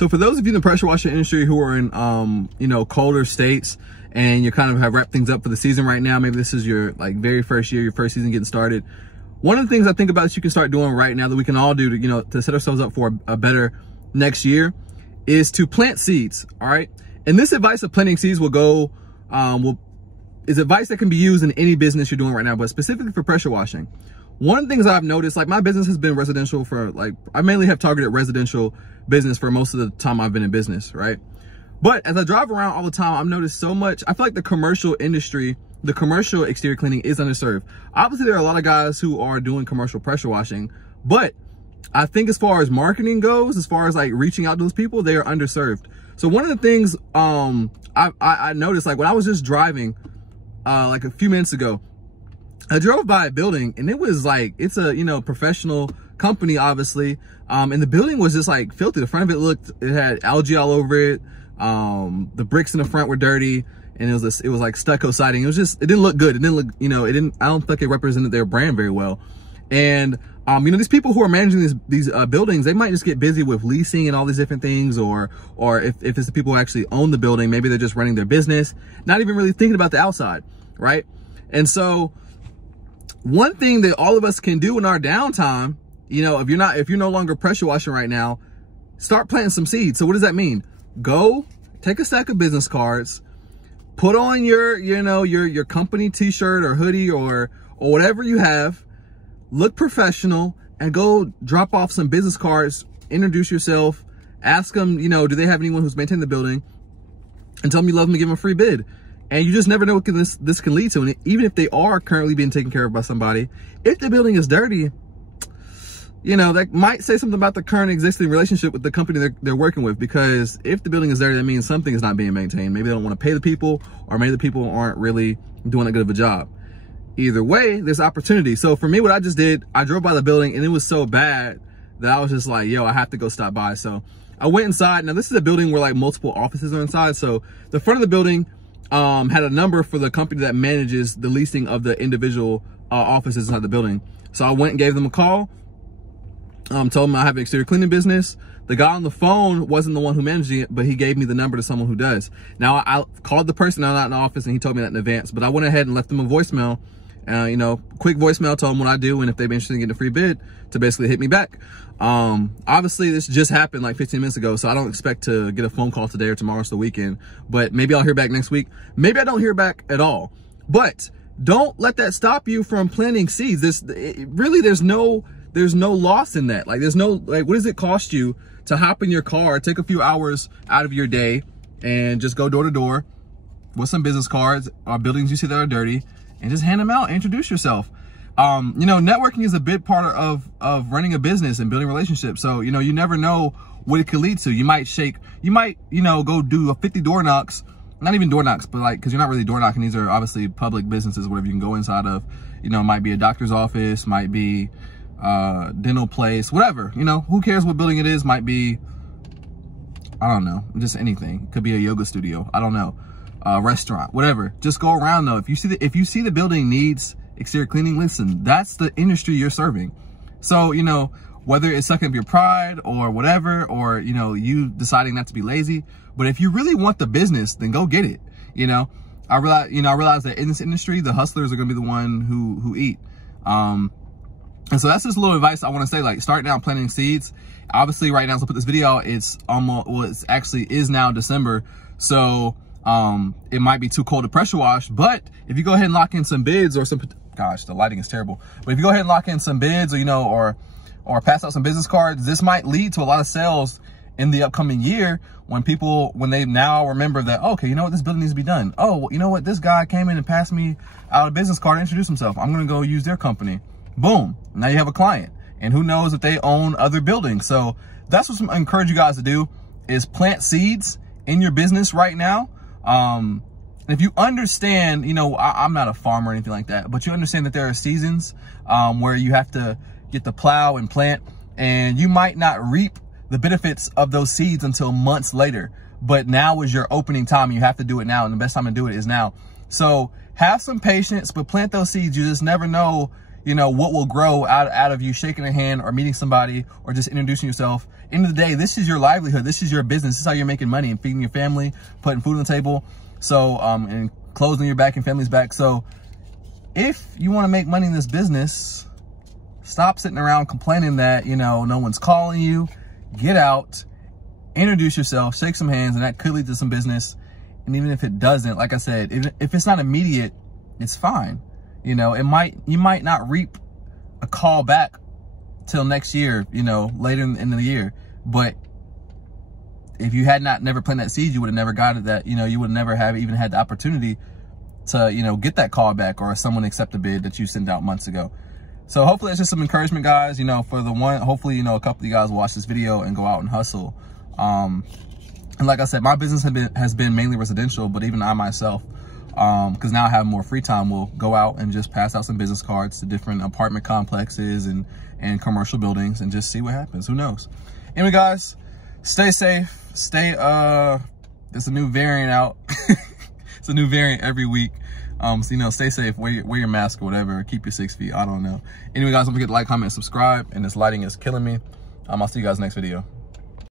So for those of you in the pressure washer industry who are in, you know, colder states and you kind of have wrapped things up for the season right now, maybe this is your like very first year, your first season getting started. One of the things I think about that you can start doing right now that we can all do to, you know, to set ourselves up for a better next year is to plant seeds. All right. And this advice of planting seeds is advice that can be used in any business you're doing right now, but specifically for pressure washing. One of the things I've noticed, like my business has been residential for like, I mainly have targeted residential business for most of the time I've been in business, right? But as I drive around all the time, I've noticed so much, I feel like the commercial industry, the commercial exterior cleaning is underserved. Obviously, there are a lot of guys who are doing commercial pressure washing, but I think as far as marketing goes, as far as like reaching out to those people, they are underserved. So one of the things I noticed, like when I was just driving like a few minutes ago, I drove by a building and it was like, it's a, you know, professional company, obviously. And the building was just like filthy. The front of it had algae all over it. The bricks in the front were dirty and it was like stucco siding. It didn't look good. It didn't look, you know, I don't think it represented their brand very well. And, you know, these people who are managing these buildings, they might just get busy with leasing and all these different things, or if it's the people who actually own the building, maybe they're just running their business, not even really thinking about the outside, right? And so one thing that all of us can do in our downtime, you know, if you're no longer pressure washing right now, start planting some seeds. So what does that mean? Go take a stack of business cards, put on your company t-shirt or hoodie or whatever you have, look professional, and go drop off some business cards, introduce yourself, ask them, you know, do they have anyone who's maintained the building, and tell them you love them and give them a free bid. And you just never know what this can lead to. And even if they are currently being taken care of by somebody, if the building is dirty, you know, that might say something about the current existing relationship with the company they're working with. Because if the building is dirty, that means something is not being maintained. Maybe they don't want to pay the people, or maybe the people aren't really doing a good of a job. Either way, there's opportunity. So for me, what I just did, I drove by the building and it was so bad that I was just like, yo, I have to go stop by. So I went inside. Now this is a building where like multiple offices are inside. So the front of the building had a number for the company that manages the leasing of the individual offices inside the building. So I went and gave them a call, told them I have an exterior cleaning business. The guy on the phone wasn't the one who managed it, but he gave me the number to someone who does. Now I called the person out in the office and he told me that in advance, but I went ahead and left them a voicemail, you know, quick voicemail, told them what I do and if they'd be interested in getting a free bid to basically hit me back. Obviously this just happened like 15 minutes ago, so I don't expect to get a phone call today or tomorrow. It's the weekend, but maybe I'll hear back next week. Maybe I don't hear back at all, but don't let that stop you from planting seeds. There's no loss in that. Like what does it cost you to hop in your car, take a few hours out of your day and just go door to door with some business cards or buildings you see that are dirty and just hand them out, introduce yourself. You know, networking is a big part of running a business and building relationships. So, you know, you never know what it could lead to. You might, you know, go do a 50 door knocks, not even door knocks, but like, cause you're not really door knocking. These are obviously public businesses, whatever you can go inside of, you know, might be a doctor's office, might be dental place, whatever, you know, who cares what building it is? Might be, I don't know, just anything. Could be a yoga studio. I don't know, restaurant, whatever. Just go around though. If you see the building needs exterior cleaning, listen, that's the industry you're serving. So, you know, whether it's sucking up your pride or whatever, or, you know, you deciding not to be lazy, but if you really want the business, then go get it. You know, I realize that in this industry, the hustlers are going to be the one who eat. And so that's just a little advice I want to say, like, start now planting seeds. Obviously right now, so I put this video out, it's almost, well, it's actually is now December. So, it might be too cold to pressure wash, but if you go ahead and lock in some bids or some, gosh, the lighting is terrible. But if you go ahead and lock in some bids or, you know, or pass out some business cards, this might lead to a lot of sales in the upcoming year when they now remember that, okay, you know what, this building needs to be done. Oh, well, you know what, this guy came in and passed me out a business card and introduced himself. I'm going to go use their company. Boom. Now you have a client, and who knows if they own other buildings. So that's what I encourage you guys to do, is plant seeds in your business right now. And if you understand, you know, I'm not a farmer or anything like that, but you understand that there are seasons where you have to get the plow and plant, and you might not reap the benefits of those seeds until months later. But now is your opening time. You have to do it now, and the best time to do it is now. So have some patience, but plant those seeds. You just never know, you know, what will grow out of you shaking a hand or meeting somebody or just introducing yourself End of the day, this is your livelihood. This is your business. This is how you're making money and feeding your family, putting food on the table. So, and clothes on your back and family's back. So if you want to make money in this business, stop sitting around complaining that, you know, no one's calling you. Get out, introduce yourself, shake some hands, and that could lead to some business. And even if it doesn't, like I said, if it's not immediate, it's fine. You know, you might not reap a call back till next year, you know, later in the year. But if you had never planted that seed, you would have never got it. That, you know, you would never have even had the opportunity to, you know, get that call back or someone accept a bid that you sent out months ago. So hopefully that's just some encouragement, guys. You know, for the one, hopefully, you know, a couple of you guys will watch this video and go out and hustle. And like I said, my business has been mainly residential, but even I myself, because now I have more free time, will go out and just pass out some business cards to different apartment complexes and commercial buildings and just see what happens. Who knows? Anyway, guys, stay safe. There's a new variant out. It's a new variant every week. So, you know, stay safe, wear your mask or whatever, keep your 6 feet, I don't know. Anyway, guys, don't forget to like, comment, and subscribe, and this lighting is killing me. I'll see you guys next video.